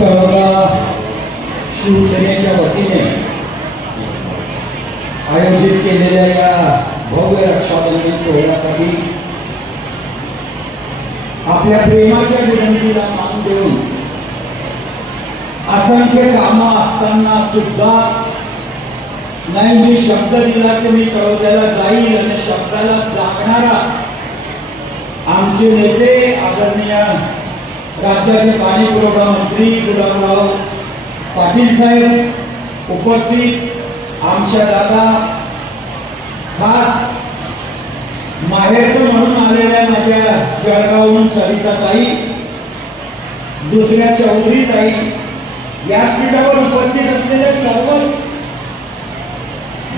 तळोदा शिवसेनेच्या वतीने आयोजित केलेल्या या भव्य रक्षाबंधन सोहळ्यासाठी आपल्या प्रेमाच्या विनंतीला मान देऊन असंख्य कामं असताना सुद्धा नाही मी शब्द दिला की मी तळोद्याला जाईल आणि शब्दाला जागणारा आमचे नेते आदरणीय राज्याचे पाणी पुरवठा मंत्री गुलाबराव पाटील साहेब उपस्थित आमच्या दादा खास माहेरचं म्हणून आलेल्या माझ्या जळगावहून सरिताताई दुसऱ्या चौधरी ताई व्यासपीठावर उपस्थित असलेले सर्व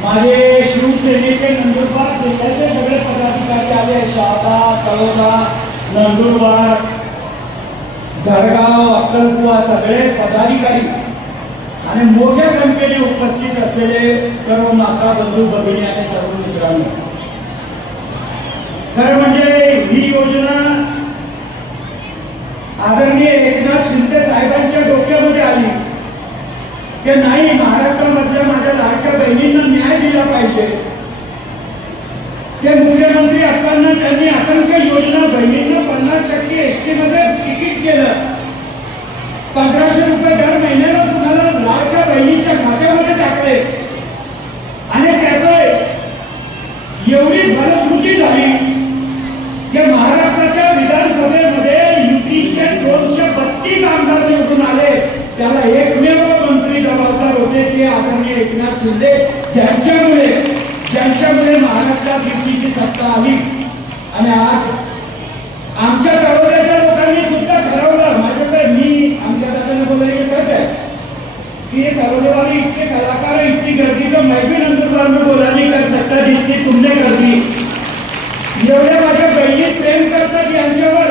माझे शिवसेनेचे नंदुरबार जिल्ह्याचे सगळे पदाधिकारी आले शहादा तळोदा नंदुरबार जळगाव अक्कलकुवा सगळे पदाधिकारी आणि मोठ्या संख्येने उपस्थित असलेले सर्व माता बंधू भगिनी आणि तरुण मित्रांनो. खरं म्हणजे ही योजना आदरणीय एकनाथ शिंदे साहेबांच्या डोक्यामध्ये आली. की नाही महाराष्ट्रामधल्या माझ्या लाडक्या बहिणींना न्याय दिला पाहिजे. ते मुख्यमंत्री असताना त्यांनी असंख्य योजना बहिणींना पन्नास टक्के एस टी मध्ये तिकीट केलं पंधराशे रुपये दर महिन्याला तुम्हाला लाडक्या बहिणीच्या करतोय आणि त्याचं एवढी फलश्रुती झाली की महाराष्ट्राच्या विधानसभेमध्ये युतीचे दोनशे बत्तीस आमदार निवडून आले. त्याला एकमेव मंत्री जबाबदार होते ते आदरणीय एकनाथ शिंदे. ज्यांच्यामुळे ज्यांच्यामुळे महाराष्ट्रात युतीची सत्ता आली. आणि आज आमच्या तळोद्याच्या लोकांनी सुद्धा ठरवलं माझ्याकडे मी आमच्या दादाने बोलले हे सच आहे कि ये तळोदेवाली इतके कलाकार है इतनी गर्दी तो मैं भी नंदुरबार में बोला नहीं कर सकता जितनी तुमने कर दी एवढे माझ्या बहिणी प्रेम करतात यांच्यावर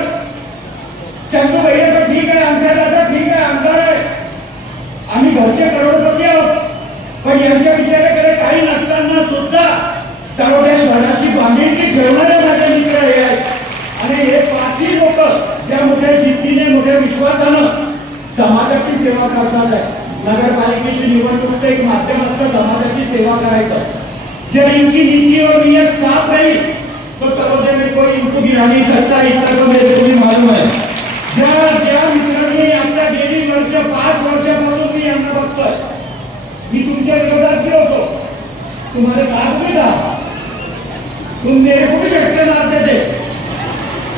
चंदू भैया तर ठीक आहे आमच्या दादा ठीक आहे आमदार आहे आम्ही घरचे करोडपती आहोत पण यांच्या विचाराकडे काही नसताना सुद्धा दरोड्या शहराशी बांधिलकी ठेवणाऱ्या माझ्या मित्र हे आहेत. आणि हे पाचही लोक ज्या मोठ्या जिद्दीने मोठ्या विश्वासानं समाजाची सेवा करतात आहे नगरपालिकेची निवडणूक तर एक माध्यम असतं समाजाची सेवा करायचं. जर इनकी नीति और नियत साफ रही तो तरोदे में कोई इनको गिरानी सकता इतना तो मेरे को भी मालूम है ज्या ज्या मित्रांनी आपल्या गेली वर्ष पाच वर्ष यांना मी तुमच्या विरोधात गेलो होतो तुम्हाला साथ भी था तुम मेरे को भी झटके मारते थे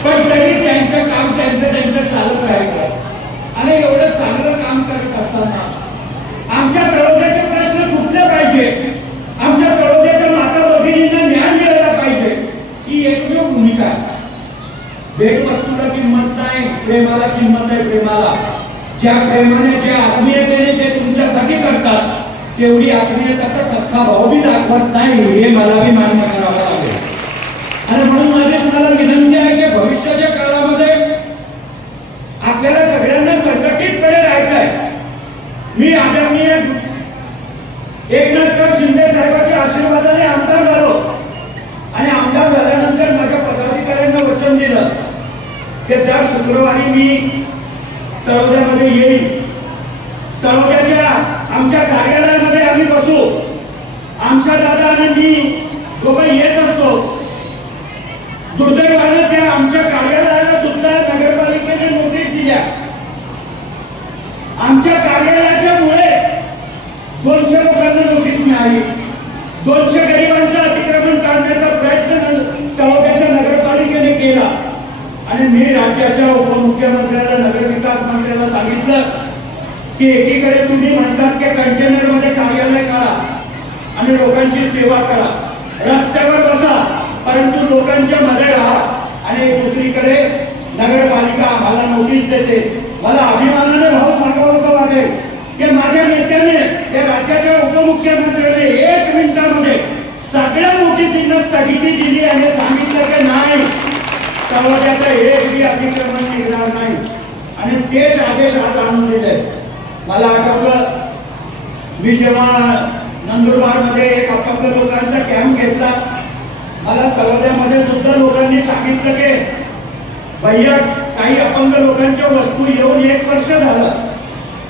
पण तरी त्यांचं काम त्यांचं त्यांचं चालत राहायचं आणि एवढं चांगलं काम करत असताना आमच्या प्रवृत्तीचे प्रश्न सुटले पाहिजे. आमच्या तळोद्याच्या माता भगिनींना ज्ञान मिळायला पाहिजे. ही एकमेव भूमिका आहे. भेटवस्तूला किंमत नाही प्रेमाला किंमत आहे प्रेमाला. ज्या प्रेमाने जे आत्मीयतेने ते तेवढी आत्मीयता तर सख्खा भाऊ बी दाखवत नाही हे मला बी मान्य करावं लागेल. आणि म्हणून माझी तुम्हाला विनंती आहे की भविष्याच्या काळामध्ये आपल्याला सगळ्यांना संघटितपणे राहायचं आहे. मी आदरणीय एकनाथराव शिंदे साहेबांच्या आशीर्वादाने आमदार झालो. आणि आमदार झाल्यानंतर माझ्या पदाधिकाऱ्यांना वचन दिलं की दर शुक्रवारी मी तळोद्यामध्ये येईल तळोद्याच्या आमच्या कार्यालयामध्ये आम्ही बसू. आमच्या दादा आणि मी दोघं येत असतो. दुर्दैवानं त्या आमच्या कार्यालयाला सुद्धा नगरपालिकेने नोटीस दिल्या. आमच्या कार्यालयाच्या मुळे दोनशे लोकांना नोटीस मिळाली दोनशे गरिबांचं अतिक्रमण काढण्याचा प्रयत्न न- तळोद्याच्या नगरपालिकेने केला आणि मी राज्याच्या उपमुख्यमंत्र्याला नगरविकास मंत्र्याला सांगितलं की एकीकडे तुम्ही म्हणतात की कंटेनरमध्ये कार्यालय काढा आणि लोकांची सेवा करा. रस्त्यावर बसा परंतु लोकांच्या मध्ये राहा. आणि दुसरीकडे नगरपालिका आम्हाला नोटीस देते. मला अभिमानाने भाऊ सांगावं वाटेल. की माझ्या नेत्याने या राज्याच्या उपमुख्यमंत्र्याने एक मिनिटामध्ये सगळ्या नोटिसींना स्थगिती दिली आणि सांगितलं की नाही. तळोद्याचं एक बी अतिक्रमण निघणार नाही. आणि तेच आदेश आज आणून दिले मला आठवलं मी जेव्हा नंदुरबारमध्ये एक अपंग लोकांचा कॅम्प घेतला मला तळोद्यामध्ये सुद्धा लोकांनी सांगितलं की भैया काही अपंग लोकांच्या वस्तू येऊन एक वर्ष झालं.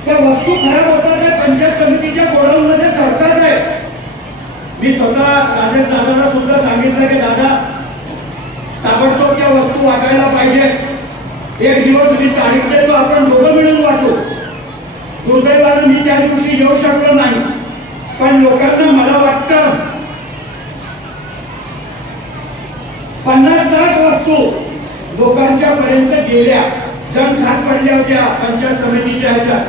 त्या वस्तू खराब होतात त्या पंचायत समितीच्या गोडाऊनमध्ये सरतात आहे. मी स्वतः राजेश दादाला सुद्धा सांगितलं की दादा ताबडतोब त्या वस्तू वाटायला पाहिजे. एक दिवस मी तारीख देतो आपण दोघं मिळून वाटू. दुर्दैवानं मी त्या दिवशी येऊ शकलो नाही. पण लोकांना मला वाटतं पन्नास साठ वस्तू लोकांच्या पर्यंत गेल्या जण खात पडल्या होत्या पंचायत समितीच्या ह्याच्यात.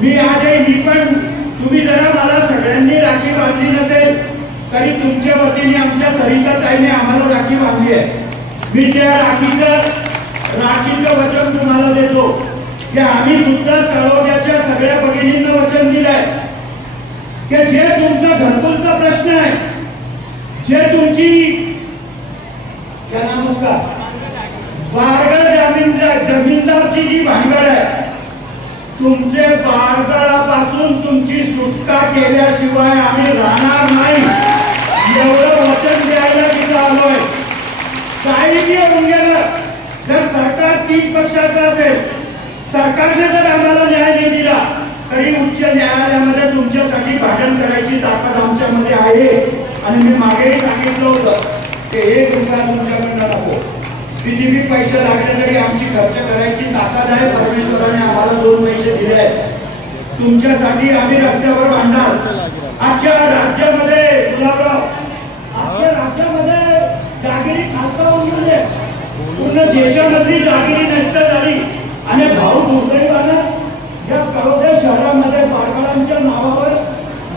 मी आजही मी पण तुम्ही जरा मला सगळ्यांनी राखी बांधली नसेल तरी तुमच्या वतीने आमच्या सरिता ताईने आम्हाला राखी बांधली आहे. मी त्या राखीचं राखीचं वचन तुम्हाला देतो. की आम्ही सुद्धा तळोद्याच्या सगळ्या भगिनींना वचन दिलंय. की जे तुमचा घरकुलचा प्रश्न आहे जे तुमची क्या बारगळ जमीनदार जमीनदारची जी भांडवल आहे तुमचे बारगळापासून तुमची सुटका केल्याशिवाय आम्ही राहणार नाही. एवढं वचन द्यायला तिथं आलोय. काही बी जर सरकार तीन पक्षाचं असेल सरकारने जर आम्हाला न्याय नाही दिला तरी उच्च न्यायालयामध्ये तुमच्यासाठी भांडण करायची ताकद आमच्यामध्ये आहे. आणि मी मागेही सांगितलं होतं की एक रुपया तुमच्याकडनं नको. किती बी पैसे लागले तरी आमची खर्च करायची ताकद आहे. परमेश्वराने आम्हाला दोन पैसे दिले आहेत. तुमच्यासाठी आम्ही रस्त्यावर भांडणार. अख्ख्या राज्यामध्ये गुलाबराव अख्ख्या राज्यामध्ये जागिरी खालता होऊन गेले पूर्ण देशामधली जागिरी नष्ट झाली आणि भाऊ दुर्दैवानं या कळोदे शहरामध्ये बारकाळांच्या नावावर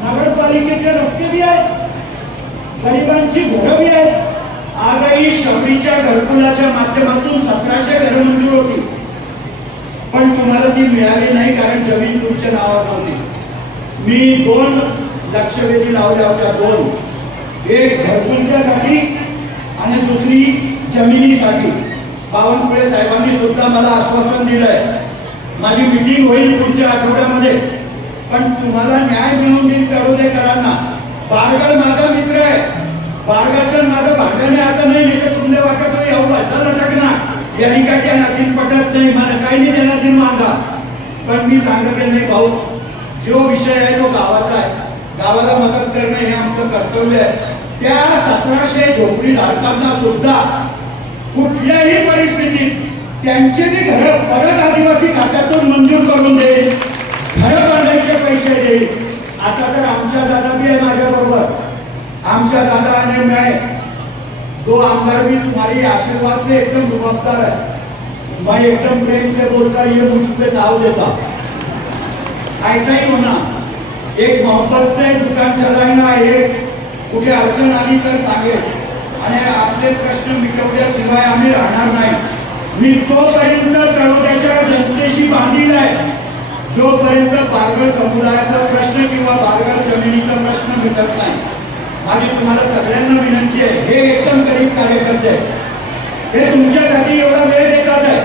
नगरपालिकेचे रस्ते बी आहेत गरिबांची घरं बी आहेत आजही शबरीच्या घरकुलाच्या माध्यमातून सतराशे घरं मंजूर होती. पण तुम्हाला ती मिळाली नाही कारण जमीन तुमच्या नावावर नव्हती. मी दोन लक्षवेधी लावल्या होत्या दोन. एक घरकुलच्यासाठी आणि दुसरी जमिनीसाठी. बावनकुळे साहेबांनी सुद्धा मला आश्वासन दिलंय. माझी मिटिंग होईल पुढच्या आठवड्यामध्ये. पण तुम्हाला न्याय मिळवून देईल तळोदेकरांना बारगळ माझा मित्र आहे. बारगळचं माझं भांडण आहे असं नाही नाही तर तुमने वाटत नाही अहो बसायला टाकणार यांनी काय त्या नदीत पटत नाही मला काही नाही त्या नदीत मागा पण मी सांगत नाही भाऊ जो विषय आहे तो गावाचा आहे. गावाला मदत करणं हे आमचं कर्तव्य आहे. त्या सतराशे झोपडी धारकांना सुद्धा कुठल्याही परिस्थितीत त्यांचे बी घर परत आदिवासी खात्यातून मंजूर करून देईल. घर बांधायचे पैसे देईल. आता तर आमच्या दादा बी आहे माझ्याबरोबर. आमच्या दादा आणि मैं दो आमदार भी तुम्हारी आशीर्वाद से एकदम रुबाबदार है। मैं एकदम प्रेम से बोलता ये मुझ पे दाव देता। ऐसा ही होना। एक मोहब्बत से दुकान चलाना एक कुठे अडचण आली तर सांगेल आणि आपले प्रश्न मिटवल्याशिवाय आम्ही राहणार नाही। मी तोपर्यंत तळोद्याच्या जनतेशी बांधील आहे। जोपर्यंत बारगळ समुदायाचा प्रश्न किंवा बारगळ जमिनीचा प्रश्न मिटत नाही। माझी तुम्हाला सगळ्यांना विनंती आहे हे एकदम गरीब कार्यकर्ते आहेत. हे तुमच्यासाठी एवढा वेळ देतात आहे.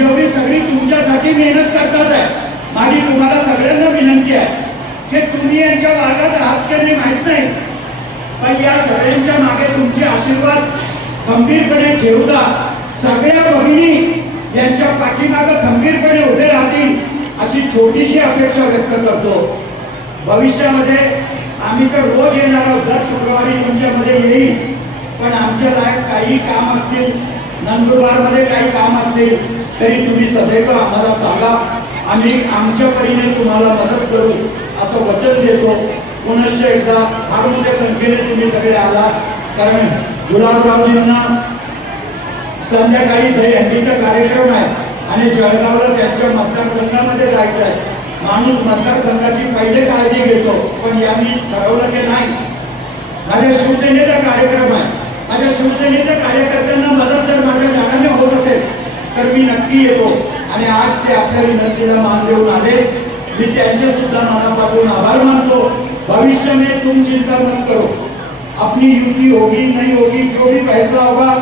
एवढी सगळी तुमच्यासाठी मेहनत करतात आहे. माझी तुम्हाला सगळ्यांना विनंती आहे. हे तुम्ही यांच्या मार्गात आहात की नाही माहीत नाही. पण या सगळ्यांच्या मागे तुमचे आशीर्वाद खंबीरपणे ठेवता सगळ्या भगिनी यांच्या पाठीमाग खंबीरपणे उभे राहतील अशी छोटीशी अपेक्षा व्यक्त करतो. भविष्यामध्ये आम्ही तर रोज येणार आहोत. दर शुक्रवारी तुमच्यामध्ये येईल. पण आमच्या लायक काही काम असतील नंदुरबारमध्ये काही काम असतील तरी तुम्ही सदैव आम्हाला सांगा. आम्ही आमच्या परीने तुम्हाला मदत करू असं वचन देतो. पुनश्च एकदा फार मोठ्या संख्येने तुम्ही सगळे आला कारण गुलाबरावजींना संध्याकाळी दहीहंडीचा कार्यक्रम आहे आणि जळगावला त्यांच्या मतदारसंघामध्ये जायचं आहे. माणूस मतदारसंघाची पहिले काळजी घेतो पण यांनी ठरवलं की नाही. माझ्या शिवसेनेचा कार्यक्रम आहे. माझ्या शिवसेनेच्या कार्यकर्त्यांना मदत जर माझ्या जाण्याने होत असेल तर मी नक्की येतो. आणि आज ते आपल्या विनंतीला मान देऊन आले. मी त्यांचे सुद्धा मनापासून आभार मानतो. भविष्य में तुम चिंता मत करो. अपनी युती होगी नहीं होगी जो भी फैसला होगा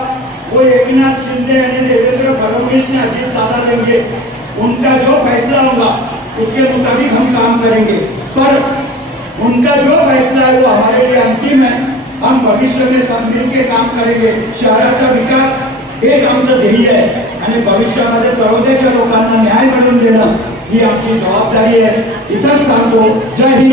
वो एकनाथ शिंदे यानी देवेंद्र फडणवीस ने अजीत दादा लेंगे उनका जो फैसला होगा उसके मुताबिक हम काम करेंगे। पर उनका जो फैसला है वो हमारे लिए अंतिम है। हम भविष्य में सब मिल के काम करेंगे। शहराचा विकास हेच आमचं ध्येय आहे आणि भविष्यामध्ये तळोद्याच्या लोकांना न्याय मिळवून देणं ही आमची जबाबदारी आहे इथंच सांगतो जय हिंद।